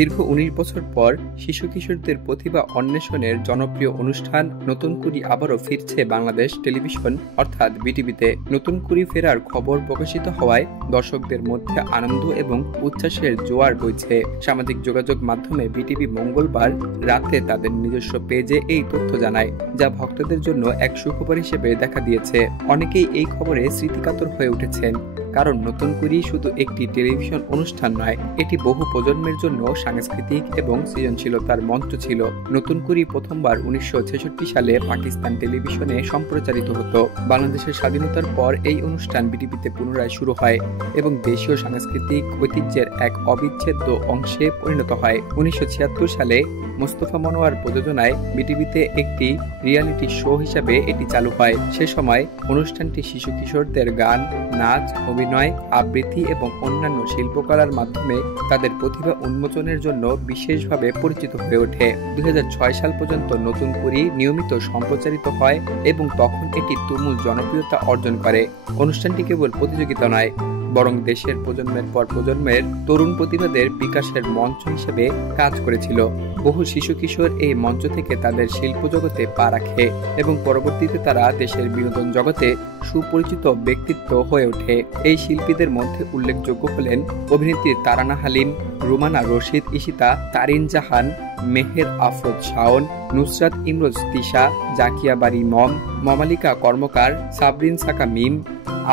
দীর্ঘ ১৯ বছর পর শিশু কিশোরদের প্রতিভা অন্বেষণের জনপ্রিয় অনুষ্ঠান নতুন কুড়ি আবারও ফিরছে বাংলাদেশ টেলিভিশন অর্থাৎ বিটিভিতে। নতুন কুড়ি ফেরার খবর প্রকাশিত হওয়ায় দর্শকদের মধ্যে আনন্দ এবং উচ্ছ্বাসের জোয়ার বইছে। সামাজিক যোগাযোগ মাধ্যমে বিটিভি মঙ্গলবার রাতে তাদের নিজস্ব পেজে এই তথ্য জানায়, যা ভক্তদের জন্য এক সুখবর হিসেবে দেখা দিয়েছে। অনেকেই এই খবরে স্মৃতিকাতর হয়ে উঠেছেন, কারণ নতুন কুড়ি শুধু একটি টেলিভিশন অনুষ্ঠান নয়, এটি বহু প্রজন্মের জন্য সাংস্কৃতিক এবং সৃজনশীলতার মঞ্চ ছিল। নতুন কুড়ি প্রথমবার ১৯৬৬ সালে পাকিস্তান টেলিভিশনে সম্প্রচারিত হতো। বাংলাদেশের স্বাধীনতার পর এই অনুষ্ঠান বিটিভিতে পুনরায় শুরু হয় এবং দেশীয় সাংস্কৃতিক ঐতিহ্যের এক অবিচ্ছেদ্য অংশে পরিণত হয়। ১৯৭৬ সালে মোস্তফা মনোয়ার প্রযোজনায় বিটিভিতে একটি রিয়ালিটি শো হিসাবে এটি চালু হয়। সে সময় অনুষ্ঠানটি শিশু কিশোরদের গান, নাচ, অভিনয়, আবৃত্তি এবং অন্যান্য শিল্পকলার মাধ্যমে তাদের প্রতিভা উন্মোচনের জন্য বিশেষভাবে পরিচিত হয়ে ওঠে। ২০০৬ সাল পর্যন্ত নতুন কুড়ি নিয়মিত সম্প্রচারিত হয় এবং তখন এটি তুমুল জনপ্রিয়তা অর্জন করে। অনুষ্ঠানটি কেবল প্রতিযোগিতা নয়, বরং দেশের প্রজন্মের পর প্রজন্মের তরুণ প্রতিভাদের বিকাশের মঞ্চ হিসেবে কাজ করেছিল। বহু শিশু কিশোর এই মঞ্চ থেকে তাদের শিল্প জগতে পা রাখে এবং পরবর্তীতে তারা দেশের বিনোদন জগতে সুপরিচিত ব্যক্তিত্ব হয়ে ওঠে। এই শিল্পীদের মধ্যে উল্লেখযোগ্য হলেন অভিনেত্রী তারানা হালিম, রুমানা রশিদ ঈশিতা, তারিন জাহান, মেহের আফরোজ শাওন, নুসরাত ইমরোজ তিশা, জাকিয়া বারি মম, মমালিকা কর্মকার, সাবরিন সাকা মিম,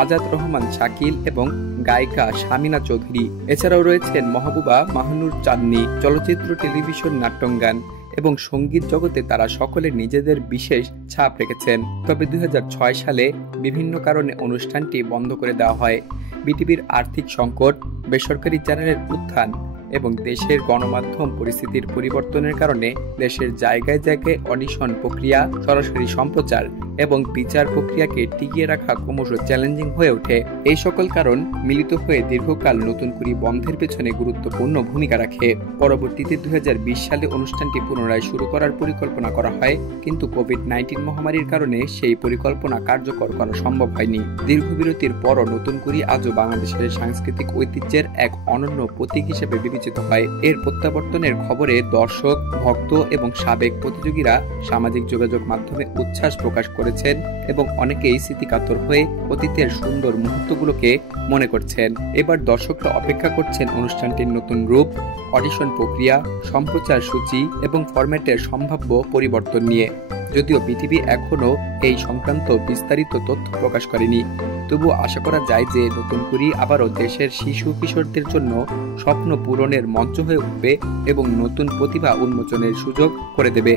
আজাদ রহমান শাকিল এবং গায়িকা শামিনা চৌধুরী। এছাড়াও রয়েছেন মাহবুবা মাহনুর চাঁদনী। চলচ্চিত্র, টেলিভিশন, নাট্যগান এবং সঙ্গীত জগতে তারা সকলে নিজেদের বিশেষ ছাপ রেখেছেন। তবে ২০০৬ সালে বিভিন্ন কারণে অনুষ্ঠানটি বন্ধ করে দেওয়া হয়। বিটিভির আর্থিক সংকট, বেসরকারি চ্যানেলের উত্থান এবং দেশের গণমাধ্যম পরিস্থিতির পরিবর্তনের কারণে দেশের জায়গায় জায়গায় অডিশন প্রক্রিয়া, সরাসরি সম্প্রচার এবং বিচার প্রক্রিয়াকে টিকিয়ে রাখা ক্রমশ চ্যালেঞ্জিং হয়ে ওঠে। এই সকল কারণ মিলিত হয়ে দীর্ঘকাল নতুন কুড়ি বন্ধের পেছনে গুরুত্বপূর্ণ ভূমিকা রাখে। পরবর্তীতে ২০২০ সালে অনুষ্ঠানটি পুনরায় শুরু করার পরিকল্পনা করা হয়, কিন্তু কোভিড-১৯ মহামারীর কারণে সেই পরিকল্পনা কার্যকর করা সম্ভব হয়নি। দীর্ঘ বিরতির পরও নতুন কুড়ি আজও বাংলাদেশের সাংস্কৃতিক ঐতিহ্যের এক অনন্য প্রতীক হিসেবে বিবেচিত হয়। এর প্রত্যাবর্তনের খবরে দর্শক, ভক্ত এবং সাবেক প্রতিযোগীরা সামাজিক যোগাযোগ মাধ্যমে উচ্ছ্বাস প্রকাশ করেছেন এবং অনেকেই স্মৃতিকাতর হয়ে অতীতের সুন্দর মুহূর্তগুলোকে মনে করছেন। এবার দর্শকরা অপেক্ষা করছেন অনুষ্ঠানটির নতুন রূপ, অডিশন প্রক্রিয়া, সম্প্রচার সূচি এবং ফরম্যাটের সম্ভাব্য পরিবর্তন নিয়ে। যদিও বিটিভি এখনও এই সংক্রান্ত বিস্তারিত তথ্য প্রকাশ করেনি, তবুও আশা করা যায় যে নতুন কুড়ি আবারও দেশের শিশু কিশোরদের জন্য স্বপ্ন পূরণের মঞ্চ হয়ে উঠবে এবং নতুন প্রতিভা উন্মোচনের সুযোগ করে দেবে।